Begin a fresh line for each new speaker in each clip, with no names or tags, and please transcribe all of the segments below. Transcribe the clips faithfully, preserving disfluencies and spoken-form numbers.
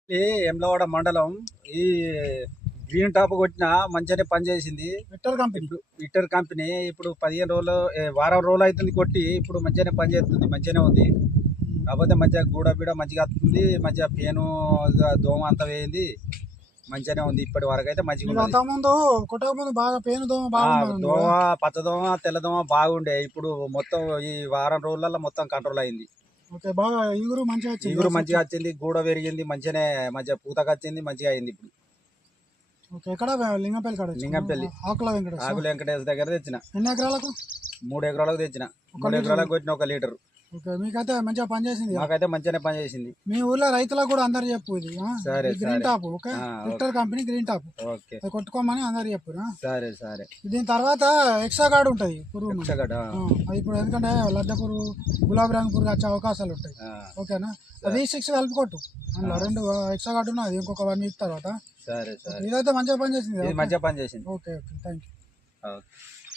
ఈ ఎమ్లవాడ మండలం ఈ గ్రీన్ టాప్ కొట్టిన మంచిగానే పనిచేసింది.
విక్టర్ కంపెనీ
ఇప్పుడు విక్టర్ కంపెనీ ఇప్పుడు పదిహేను రోజులు ఏ, వారం రోజులు అవుతుంది కొట్టి ఇప్పుడు మంచిగానే పనిచేస్తుంది, మంచిగానే ఉంది. కాకపోతే మంచిగా గూడ బీడ మంచిగా వస్తుంది, మంచిగా పేను దోమ అంతా వేయింది, మంచిగానే ఉంది. ఇప్పటి వరకు అయితే మంచిగా ఉంది.
అంతకుముందు కొట్టక ముందు బాగా పేను దోమ
ఆ,
బాగుంది.
దోమ పచ్చదోమ తెల్లదోమ బాగుండే, ఇప్పుడు మొత్తం ఈ వారం రోజులలో మొత్తం కంట్రోల్ అయింది.
ఓకే, బాగా ఇగురు మంచిగా వచ్చింది.
ఇగురు మంచిగా వచ్చింది, గూడ పెరిగింది, మంచిగానే మంచిగా పూతకు వచ్చింది, మంచిగా అయింది. ఇప్పుడు
ఓకే, ఎక్కడ లింగంపల్లి కాడ
లింగంపల్లి
ఆకుల వెంకటేశ్వర
ఆకుల వెంకటేశ్వర దగ్గర తెచ్చిన.
ఎన్ని ఎకరాలకు?
మూడు ఎకరాలకు తెచ్చిన. మూడు ఎకరాలకు కొట్టిన ఒక లీటర్.
ఓకే, మీకైతే మంచిగా పనిచేసింది.
మాకైతే మంచిగానే పనిచేసింది.
మీ ఊర్లో రైతులకు కూడా అందరు చెప్పు ఇది ఆ?
సరే,
ఇది గ్రీన్
సరే.
టాప్. ఓకే,
ఆ,
Victor company green top
okay,
అది కొట్టుకోమని అందరు చెప్పు ఆ?
సరే సరే.
దీని తర్వాత ఎక్స్ట్రా కార్డు ఉంటుంది పురుగు మందు.
ఎక్సగడ్డ.
ఆ, అది ఇప్పుడు ఎందుకంటే లడ్డ పురుగు గులాబీ రంగు పురుగు వచ్చే అవకాశాలు ఉంటాయి.
ఆ,
ఓకేనా, అది సిక్స్ కలిపి కొట్టు అందులో రెండు ఎక్స్ట్రా కార్డు ఉన్నది ఇంకొక వన్ వీక్ తర్వాత.
సరే సరే.
ఇదైతే మంచిగా పనిచేసింది.
ఇది మంచిగా పనిచేసింది.
Okay okay, thank
okay.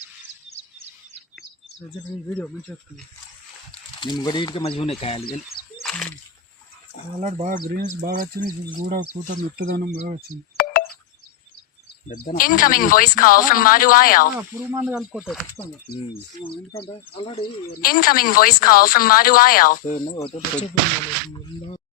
You. Video మంచిగా వస్తుంది.
నేను కూడా ఇంటికి మంచిగా ఉన్నాయి కాయలు.
ఆల్రెడీ బాగా గ్రీన్స్ బాగా వచ్చింది, కూడా పూత మెత్తదనం బాగా వచ్చింది.
Incoming voice call from Madhu Ayal.
పురుగు మందు కలుపుకోవచ్చు ఖచ్చితంగా, ఎందుకంటే already
Incoming voice call from Madhu Ayal.
Um.